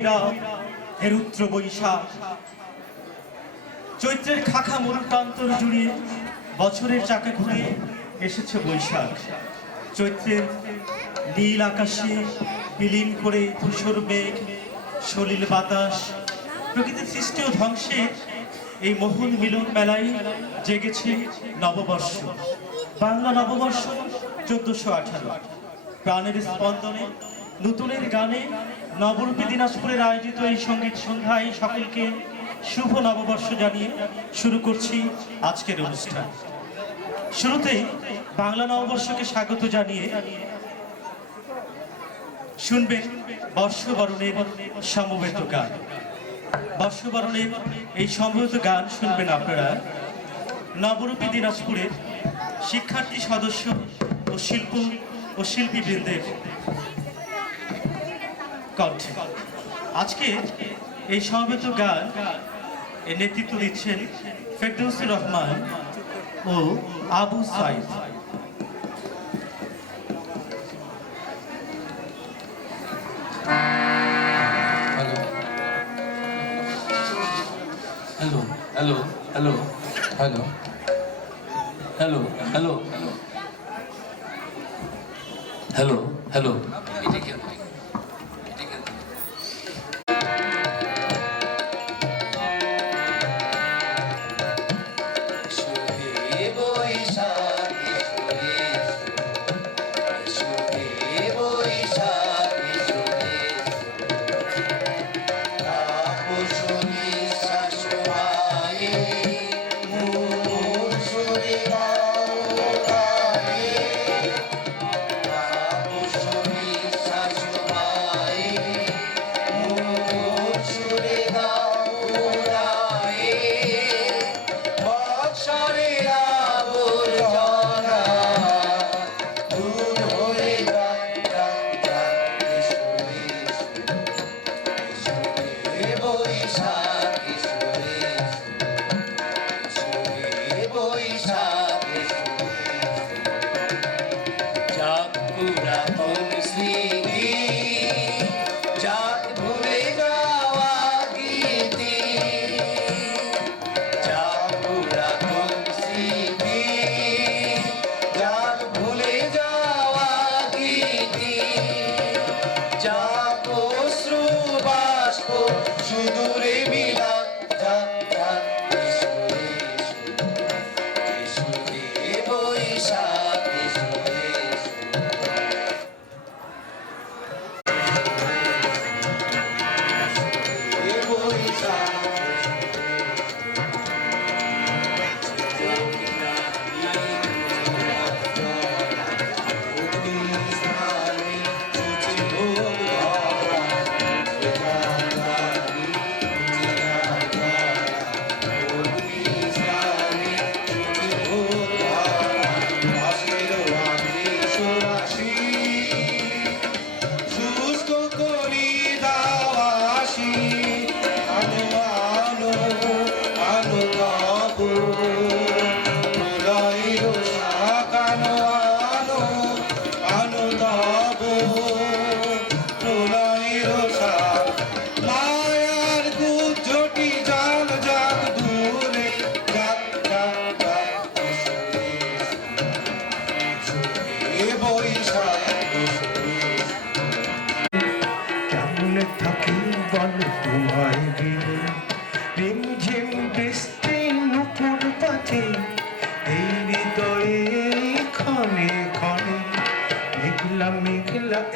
হে রুদ্র বৈশাখ, চৈত্রের খাখা মরু প্রান্তর জুড়ে বছরের চাকা ঘুরে এসেছে বৈশাখ। চৈত্রের নীল আকাশে বিলীন করে ধূসর মেঘ, সলিল বাতাস, প্রকৃতির সৃষ্টি ও ধ্বংসে এই মোহন মিলন মেলায় জেগেছে নববর্ষ, বাংলা নববর্ষ 1418। প্রাণের স্পন্দনে নতুনের গানে নবরূপী দিনাজপুরের আয়োজিত এই সঙ্গীত সন্ধ্যায় সকলকে শুভ নববর্ষ জানিয়ে শুরু করছি আজকের অনুষ্ঠান। শুরুতেই বাংলা নববর্ষকে স্বাগত জানিয়ে শুনবেন বর্ষবরণের সমবেত গান। বর্ষবরণের এই সমবেত গান শুনবেন আপনারা নবরূপী দিনাজপুরের শিক্ষার্থী সদস্য ও শিল্পীবৃন্দের কণ্ঠে। আজকে এই সমবেত গান এর নেতৃত্ব দিচ্ছেন ফেরদৌসুর রহমান ও Abu Saeed. Hello, hello, hello, hello, hello, hello, hello, hello.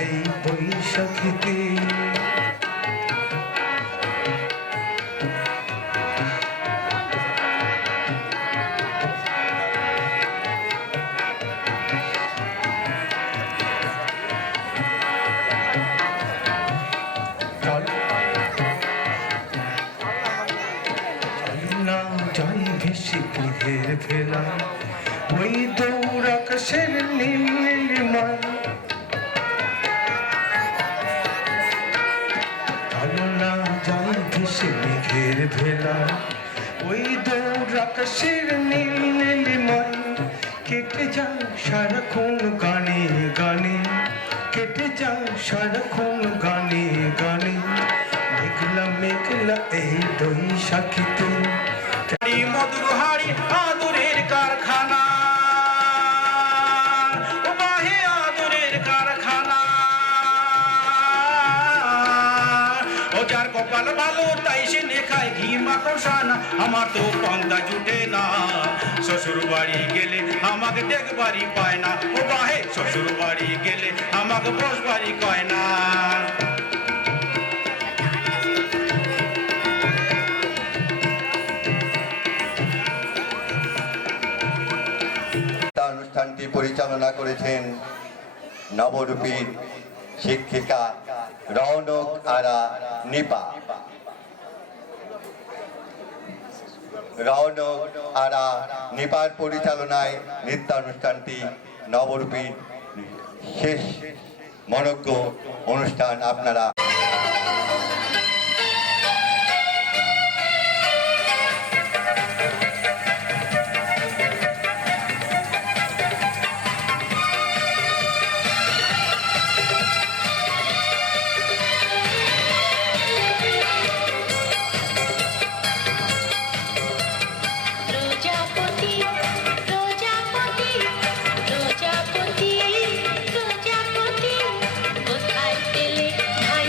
এই বৈশাখীতে যাই ভেসে গৃহের ভেলা ওই দৌড় আকাশের নীল নীলিমায় মেঘের ভেলা ওই দৌড় আকাশের নীল নীলিমায় কেটে যায় সারাক্ষণ গানে গানে, কেটে যায় সারাক্ষণ গানে গানে। মেঘলা মেঘলা এই বৈশাখীতে মধুর হাড়ি আদরের কারখানা ও বাহে আদরের কারখানা ও যার কপাল ভালো তাই সে নেখায় ঘি মাখন সানা আমার তো পন্দা জুটে না শ্বশুর বাড়ি গেলে আমাকে দেখবারই পায় না ও বাহে শ্বশুর বাড়ি গেলে আমাকে বসবারই কয় না অনুষ্ঠানটি পরিচালনা করেছেন নবরূপীর শিক্ষিকা রৌনক আরা নিপা। রৌনক আরা নিপার পরিচালনায় নৃত্যানুষ্ঠানটি নবরূপীর শেষ মনজ্ঞ অনুষ্ঠান আপনারা প্রজাপতি প্রজাপতি প্রজাপতি প্রজাপতি কোথায় পেলে ভাই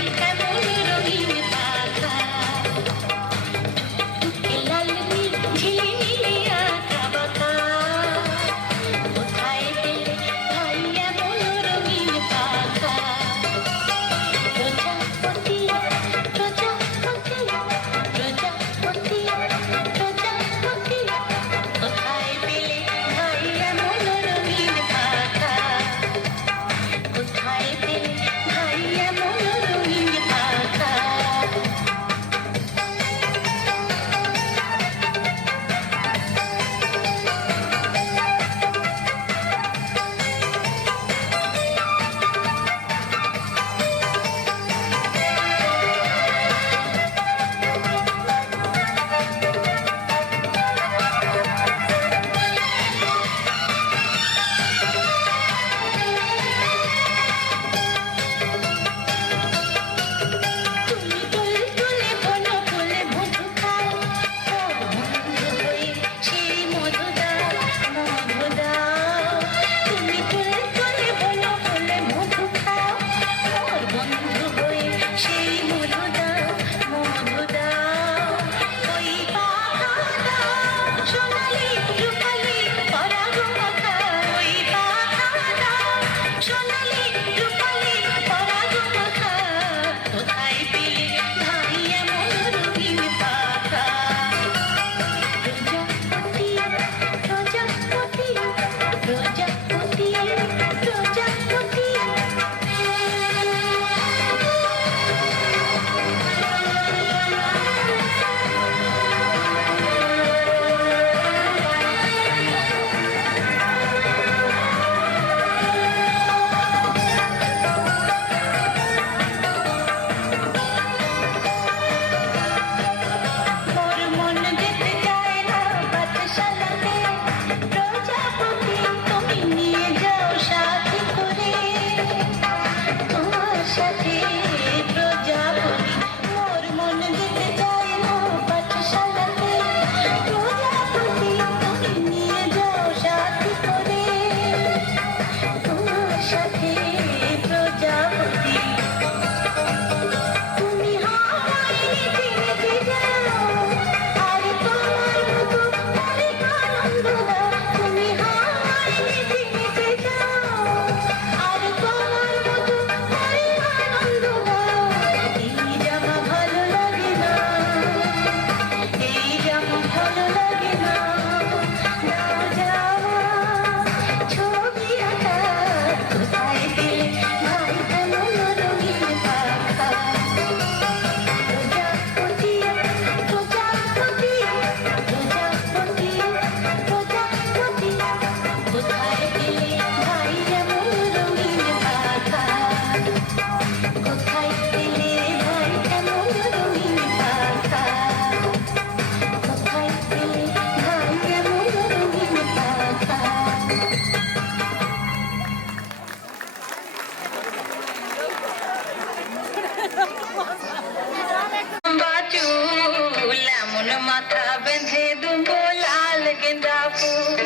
মাথা বেঁধে দুবো লাল গেন্দা ফুল,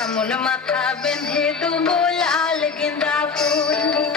এমন মাথা বেঁধে দুবো লাল গেন্দা ফুল।